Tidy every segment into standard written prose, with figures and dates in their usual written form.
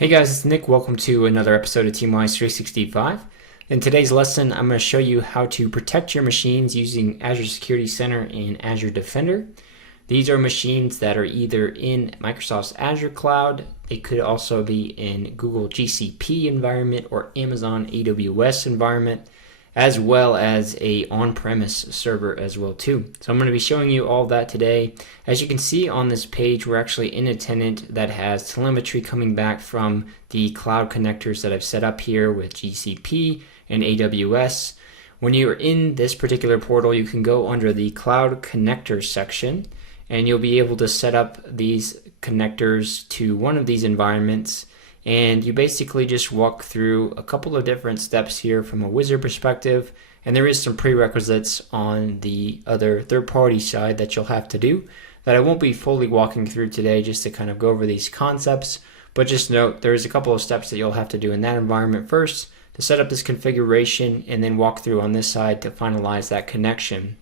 Hey guys, it's Nick. Welcome to another episode of TeamWise 365. In today's lesson, I'm going to show you how to protect your machines using Azure Security Center and Azure Defender. These are machines that are either in Microsoft's Azure cloud, they could also be in Google GCP environment or Amazon AWS environment, as well as a on-premise server as well too. So I'm going to be showing you all that today. As you can see on this page, we're actually in a tenant that has telemetry coming back from the cloud connectors that I've set up here with GCP and AWS. When you're in this particular portal, you can go under the cloud connectors section and you'll be able to set up these connectors to one of these environments. And you basically just walk through a couple of different steps here from a wizard perspective, and there is some prerequisites on the other third-party side that you'll have to do that I won't be fully walking through today just to kind of go over these concepts, but just note there's a couple of steps that you'll have to do in that environment first to set up this configuration and then walk through on this side to finalize that connection.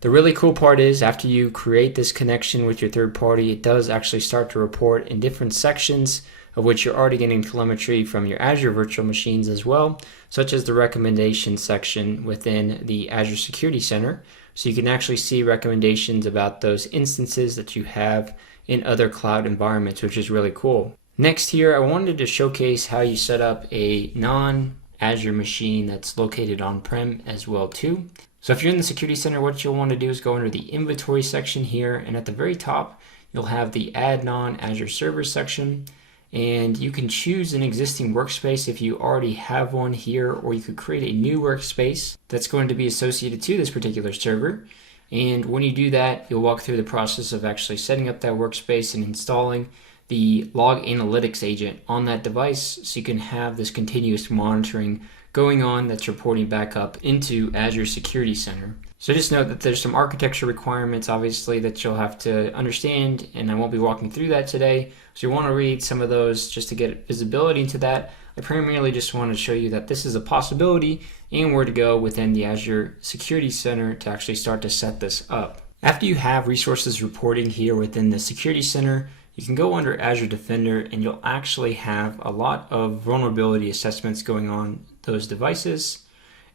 The really cool part is after you create this connection with your third party, it does actually start to report in different sections of which you're already getting telemetry from your Azure virtual machines as well, such as the recommendation section within the Azure Security Center. So you can actually see recommendations about those instances that you have in other cloud environments, which is really cool. Next here, I wanted to showcase how you set up a non-Azure machine that's located on-prem as well too. So if you're in the Security Center, what you'll want to do is go under the inventory section here, and at the very top, you'll have the add non-Azure servers section. And you can choose an existing workspace if you already have one here, or you could create a new workspace that's going to be associated to this particular server. And when you do that, you'll walk through the process of actually setting up that workspace and installing the log analytics agent on that device so you can have this continuous monitoring going on that's reporting back up into Azure Security Center. So just note that there's some architecture requirements obviously that you'll have to understand, and I won't be walking through that today. So you want to read some of those just to get visibility into that. I primarily just want to show you that this is a possibility and where to go within the Azure Security Center to actually start to set this up. After you have resources reporting here within the Security Center, you can go under Azure Defender and you'll actually have a lot of vulnerability assessments going on those devices.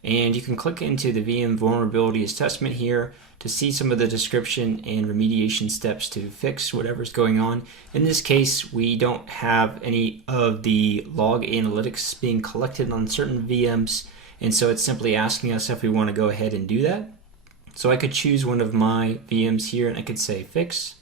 And you can click into the VM vulnerability assessment here to see some of the description and remediation steps to fix whatever's going on. In this case, we don't have any of the log analytics being collected on certain VMs, and so it's simply asking us if we want to go ahead and do that. So I could choose one of my VMs here and I could say fix.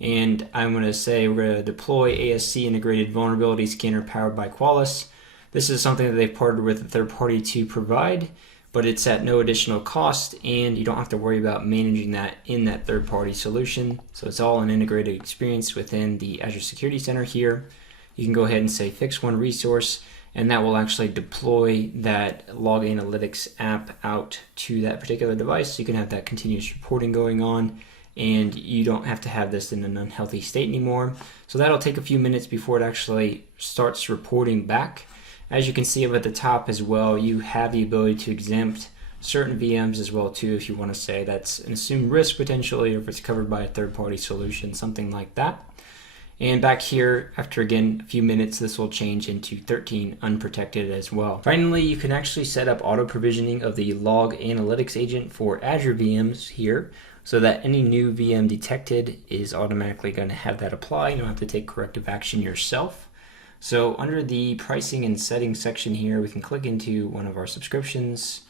And I'm going to say we're going to deploy ASC integrated vulnerability scanner powered by Qualys. This is something that they've partnered with a third party to provide, but it's at no additional cost and you don't have to worry about managing that in that third party solution. So it's all an integrated experience within the Azure Security Center here. You can go ahead and say fix one resource, and that will actually deploy that log analytics app out to that particular device. So you can have that continuous reporting going on, and you don't have to have this in an unhealthy state anymore. So that'll take a few minutes before it actually starts reporting back. As you can see up at the top as well, you have the ability to exempt certain VMs as well too if you want to say that's an assumed risk potentially, or if it's covered by a third-party solution, something like that. And back here, after again a few minutes, this will change into 13 unprotected as well. Finally, you can actually set up auto provisioning of the log analytics agent for Azure VMs here, so that any new VM detected is automatically going to have that apply. You don't have to take corrective action yourself. So under the pricing and settings section here, we can click into one of our subscriptions,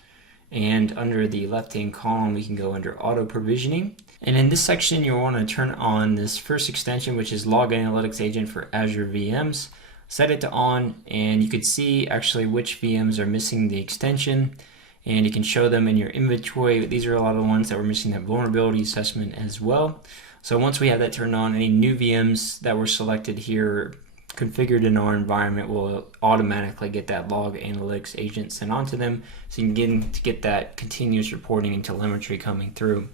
and under the left-hand column, we can go under auto provisioning. And in this section, you'll want to turn on this first extension, which is Log Analytics Agent for Azure VMs. Set it to on, and you can see actually which VMs are missing the extension, and you can show them in your inventory. These are a lot of the ones that were missing that vulnerability assessment as well. So once we have that turned on, any new VMs that were selected here configured in our environment will automatically get that log analytics agent sent onto them, so you can get that continuous reporting and telemetry coming through.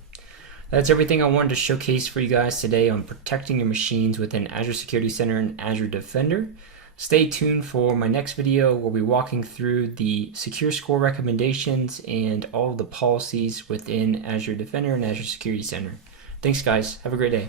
That's everything I wanted to showcase for you guys today on protecting your machines within Azure Security Center and Azure Defender. Stay tuned for my next video. We'll be walking through the secure score recommendations and all of the policies within Azure Defender and Azure Security Center. Thanks guys, have a great day.